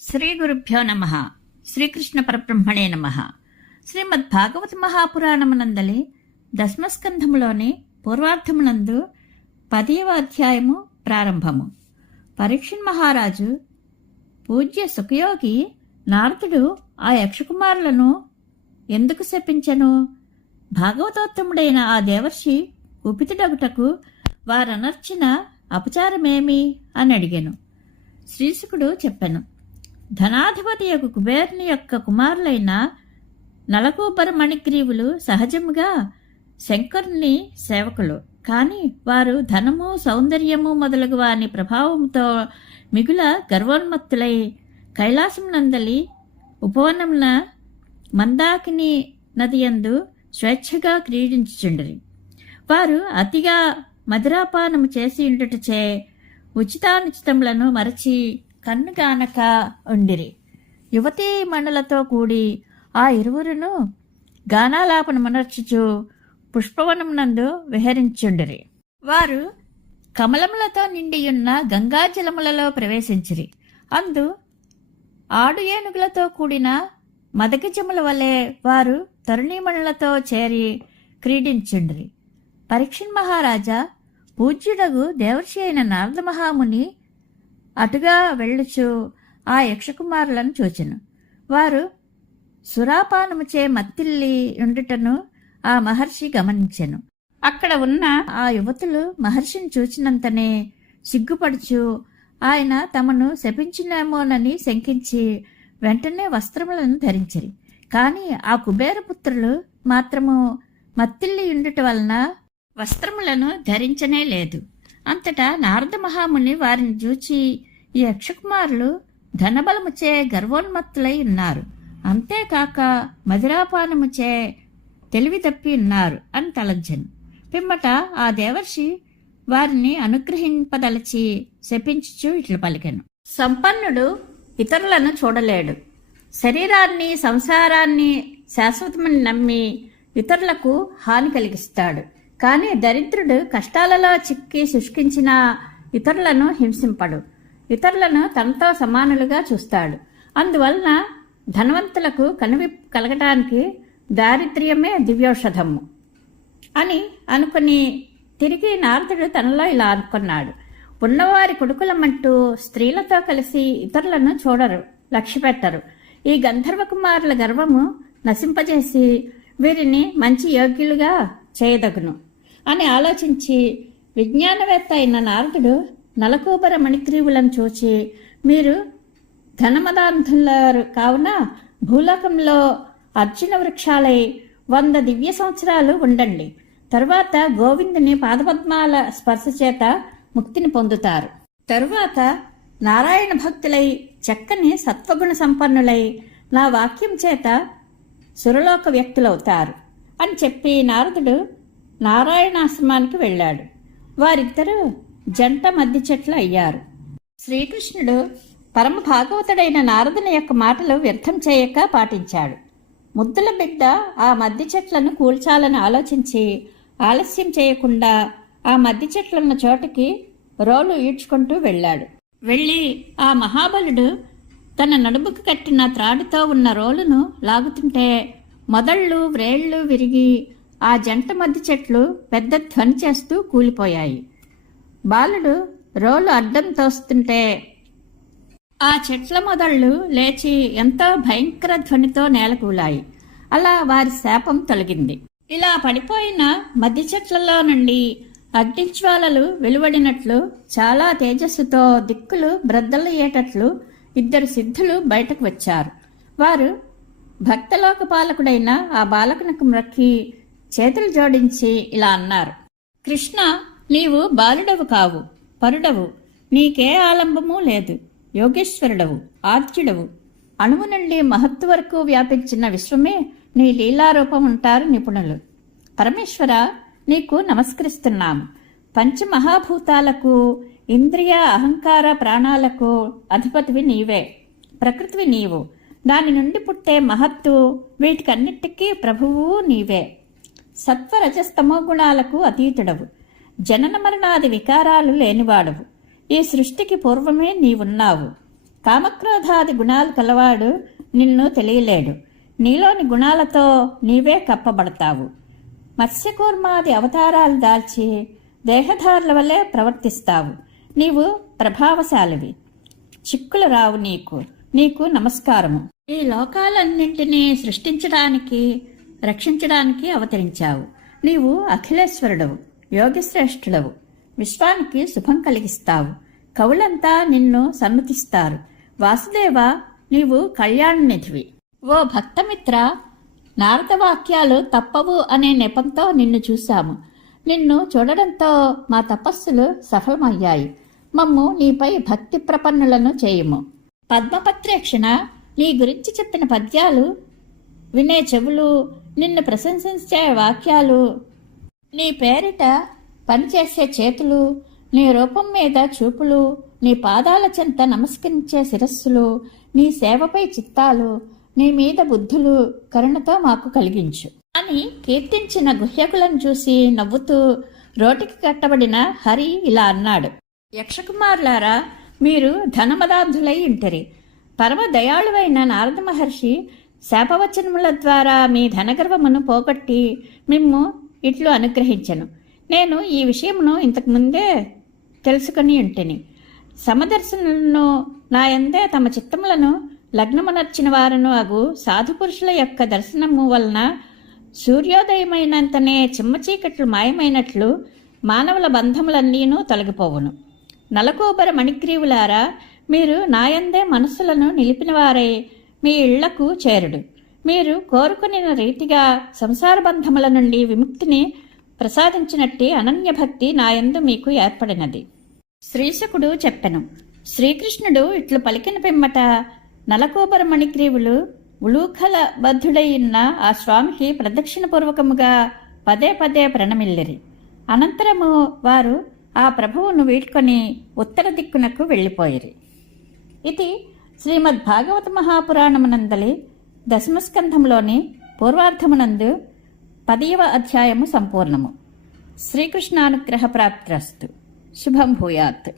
శ్రీ గురుభ్యో నమ. శ్రీకృష్ణ పరబ్రహ్మణే నమ. శ్రీమద్ భాగవత మహాపురాణమునందలి దశమస్కంధములోని పూర్వార్థమునందు పదివ అధ్యాయము ప్రారంభము. పరీక్షణ్ మహారాజు పూజ్య సుఖయోగి నారదుడు ఆ యక్షకుమారులను ఎందుకు శపించను? భాగవతోత్తముడైన ఆ దేవర్షి కుపితుడగుటకు వారనర్చిన అపచారమేమి? అని అడిగాను. శ్రీశుకుడు చెప్పాను. ధనాధిపతి యొక్క కుబేరుని యొక్క కుమారులైన నలకూపర మణిగ్రీవులు సహజముగా శంకరుని సేవకులు. కానీ వారు ధనము సౌందర్యము మొదలగు వారి ప్రభావంతో మిగుల గర్వోన్మత్తులై కైలాసమునందలి ఉపవనమున మందాకిని నదియందు స్వేచ్ఛగా క్రీడించుచుండరి. వారు అతిగా మధురాపానము చేసి ఉండుటచే ఉచితానుచితములను మరచి కన్నుగానక ఉండిరి. యువతీ మణులతో కూడి ఆ ఇరువురును గానాలాపనమునర్చుచు పుష్పవనమునందు విహరించుండిరి. వారు కమలములతో నిండియున్న గంగాజలములలో ప్రవేశించిరి. అందు ఆడు ఏనుగులతో కూడిన మదగజముల వలె వారు తరుణీమణులతో చేరి క్రీడించుండ్రి. పరీక్షణ్ మహారాజా పూజ్యుడగు దేవర్షి అయిన నారద మహాముని అటుగా వెళ్ళుచు ఆ యక్షకుమారులను చూచెను. వారు సురాపానముచే మత్తిల్లి ఉండుటను ఆ మహర్షి గమనించెను. అక్కడ ఉన్న ఆ యువతులు మహర్షిని చూచినంతనే సిగ్గుపడుచు ఆయన తమను శపించినేమోనని శంకించి వెంటనే వస్త్రములను ధరించరు. కానీ ఆ కుబేరపుత్రులు మాత్రము మత్తిల్లి ఉండుట వలన వస్త్రములను ధరించనే లేదు. అంతటా నారద మహాముని వారిని చూచి ఈ యక్షకుమారులు ధనబలముచే గర్వోన్మత్తులై ఉన్నారు. అంతేకాక మధురాపానముచే తెలివి తప్పి ఉన్నారు అని తలజ్జన్. పిమ్మట ఆ దేవర్షి వారిని అనుగ్రహింపదలచి శపించుచు ఇట్లు పలికెను. సంపన్నుడు ఇతరులను చూడలేడు. శరీరాన్ని సంసారాన్ని శాశ్వతమని నమ్మి ఇతరులకు హాని కలిగిస్తాడు. కానీ దరిద్రుడు కష్టాలలో చిక్కి శుష్కించిన ఇతరులను హింసింపడు. ఇతరులను తనతో సమానులుగా చూస్తాడు. అందువలన ధనవంతులకు కనువిప్పు కలగటానికి దారిద్ర్యమే దివ్యౌషధము అని అనుకుని తిరిగి నారదుడు తనలో ఇలా అనుకున్నాడు. ఉన్నవారి కొడుకులమంటూ స్త్రీలతో కలిసి ఇతరులను చూడరు లక్ష్యపెట్టరు. ఈ గంధర్వ కుమారుల గర్వము నశింపజేసి వీరిని మంచి యోగ్యులుగా చేయదగును అని ఆలోచించి విజ్ఞానవేత్త అయిన నారదుడు నలకూబర మణిగ్రీవులను చూచి మీరు ధనమదాంధులారు కావున భూలోకంలో అర్జున వృక్షాలై వంద దివ్య సంవత్సరాలు ఉండండి. తరువాత గోవిందుని పాదపద్మాల స్పర్శ చేత ముక్తిని పొందుతారు. తరువాత నారాయణ భక్తులై చక్కని సత్వగుణ సంపన్నులై నా వాక్యం చేత సురలోక వ్యక్తులవుతారు అని చెప్పి నారదుడు నారాయణాశ్రమానికి వెళ్ళాడు. వారిద్దరూ జంట మధ్య చెట్లు అయ్యారు. శ్రీకృష్ణుడు పరమ భాగవతుడైన నారదుని యొక్క మాటలు వ్యర్థం చేయక పాటించాడు. ముద్దుల బిడ్డ ఆ మధ్య చెట్లను కూల్చాలని ఆలోచించి ఆలస్యం చేయకుండా ఆ మధ్య చెట్లున్న చోటుకి రోలు ఈడ్చుకుంటూ వెళ్ళాడు. వెళ్ళి ఆ మహాబలుడు తన నడుముకు కట్టిన త్రాడుతో ఉన్న రోలును లాగుతుంటే మొదళ్ళు వ్రేళ్ళు విరిగి ఆ జంట మధ్య చెట్లు పెద్ద ధ్వని చేస్తూ కూలిపోయాయి. బాలుడు రోలు అడ్డం తోస్తుంటే ఆ చెట్ల మొదళ్ళు లేచి ఎంతో భయంకర ధ్వనితో నేలకూలాయి. అలా వారి శాపం తొలగింది. ఇలా పడిపోయిన మధ్య చెట్లలో నుండి అగ్నిజ్వాలలు వెలువడినట్లు చాలా తేజస్సుతో దిక్కులు బ్రద్దలయ్యేటట్లు ఇద్దరు సిద్ధులు బయటకు వచ్చారు. వారు భక్తలోక పాలకుడైన ఆ బాలకునకు మ్రక్కి చేతులు జోడించి ఇలా అన్నారు కృష్ణ నీవు బాలుడవు కావు పరుడవు. నీకే ఆలంబము లేదు యోగేశ్వరుడవు ఆద్యుడవు అణువు నుండి మహత్తు వరకు వ్యాపించిన విశ్వమే నీ లీలారూపం ఉంటారు నిపుణులు. పరమేశ్వర నీకు నమస్కరిస్తున్నాము పంచమహాభూతాలకు ఇంద్రియ అహంకార ప్రాణాలకు అధిపతివి నీవే ప్రకృతివి నీవు. దాని నుండి పుట్టే మహత్తు వీటికన్నిటికీ ప్రభువు నీవే. సత్వరజస్తమో గుణాలకు అతీతుడవు. జనన మరణాది వికారాలు లేనివాడవు. ఈ సృష్టికి పూర్వమే నీవున్నావు. కామక్రోధాది గుణాలు కలవాడు నిన్ను తెలియలేడు. నీలోని గుణాలతో నీవే కప్పబడతావు. మత్స్యకూర్మాది అవతారాలు దాల్చి దేహధారుల వలె ప్రవర్తిస్తావు. నీవు ప్రభావశాలివి. చిక్కులు రావు నీకు. నీకు నమస్కారము. ఈ లోకాలన్నింటినీ సృష్టించడానికి రక్షించడానికి అవతరించావు. నీవు అఖిలేశ్వరుడవు. యోగిశ్రేష్ఠుడవు విశ్వానికి శుభం కలిగిస్తావు. కవులంతా నిన్ను సమ్మతిస్తారు వాసుదేవ నీవు కళ్యాణనిధివి. ఓ భక్తమిత్ర నారద వాక్యాలు తప్పవు అనే నెపంతో నిన్ను చూశాము. నిన్ను చూడడంతో మా తపస్సులు సఫలమయ్యాయి. మమ్ము నీపై భక్తి ప్రపన్నులను చేయము. పద్మపత్రేక్షణ నీ గురించి చెప్పిన పద్యాలు వినే చెవులు నిన్ను ప్రశంసించే వాక్యాలు నీ పేరిట పనిచేసే చేతులు నీ రూపం మీద చూపులు నీ పాదాల చెంత నమస్కరించే శిరస్సులు నీ సేవపై చిత్తాలు నీ మీద బుద్ధులు కరుణతో మాకు కలిగించు. అని కీర్తించిన గుహ్యకులను చూసి నవ్వుతూ రోటికి కట్టబడిన హరి ఇలా అన్నాడు. యక్షకుమారులారా మీరు ధనమదార్థులై ఉంటరి పరమ దయాళువైన నారద మహర్షి శాపవచనముల ద్వారా మీ ధనగర్వమును పోగొట్టి మిమ్ము ఇట్లు అనుగ్రహించను. నేను ఈ విషయమును ఇంతకుముందే తెలుసుకుని తెలుసుకొని ఉంటిని. సమదర్శనులను నా ఎందే తమ చిత్తములను లగ్నమునర్చిన వారును అగు సాధుపురుషుల యొక్క దర్శనము వలన సూర్యోదయమైనంతనే చిమ్మ చీకట్లు మాయమైనట్లు మానవుల బంధములన్నీనూ తొలగిపోవును. నలకోబర మణిగ్రీవులారా మీరు నాయందే మనస్సులను నిలిపినవారై మీ ఇళ్ళకు చేరుడు. మీరు కోరుకుని రీతిగా సంసార బంధముల నుండి విముక్తిని ప్రసాదించినట్టి అనన్య భక్తి నాయందు మీకు ఏర్పడినది. శ్రీశకుడు చెప్పెను శ్రీకృష్ణుడు ఇట్లు పలికిన పిమ్మట నలకోబర మణిగ్రీవులు ఉలూఖల బద్ధుడైయున్న ఆ స్వామికి ప్రదక్షిణపూర్వకముగా పదే పదే ప్రణమిల్లిరి. అనంతరము వారు ఆ ప్రభువును వీడ్కొని ఉత్తర దిక్కునకు వెళ్ళిపోయిరి. ఇది శ్రీమద్భాగవత మహాపురాణమునందలి దశమస్కంధంలోని పూర్వార్ధమునందు పదవ అధ్యాయము సంపూర్ణము. శ్రీకృష్ణానుగ్రహ ప్రాప్తిరస్తు శుభం భూయాత్.